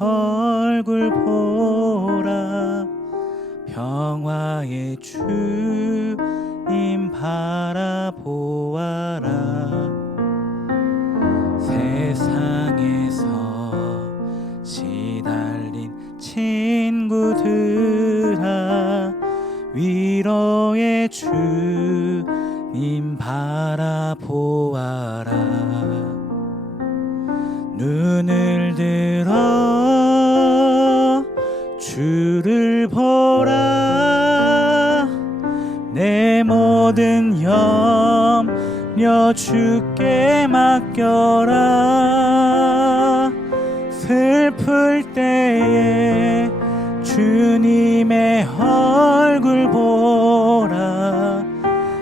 얼굴 보라. 평화의 주님 바라보아라. 세상에서 시달린 친구들아 위로의 주님 바라보아라. 눈을 들 염려 주께 맡겨라. 슬플 때에 주님의 얼굴 보라.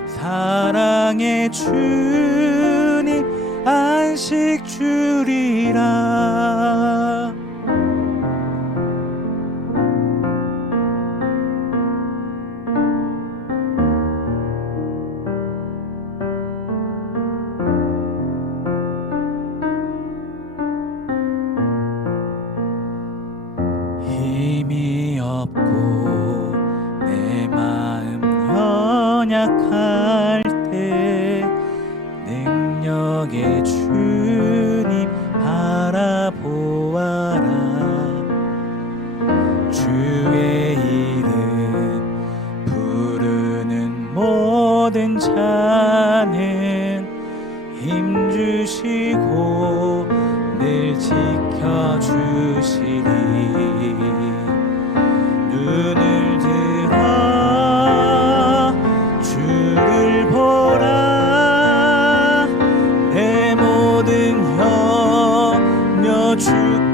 사랑의 주님 안식 주리라 없고 내 마음 연약할 때 능력의 주님 바라보아라. 주의 이름 부르는 모든 자는 힘 주시고 늘 지켜주시리 염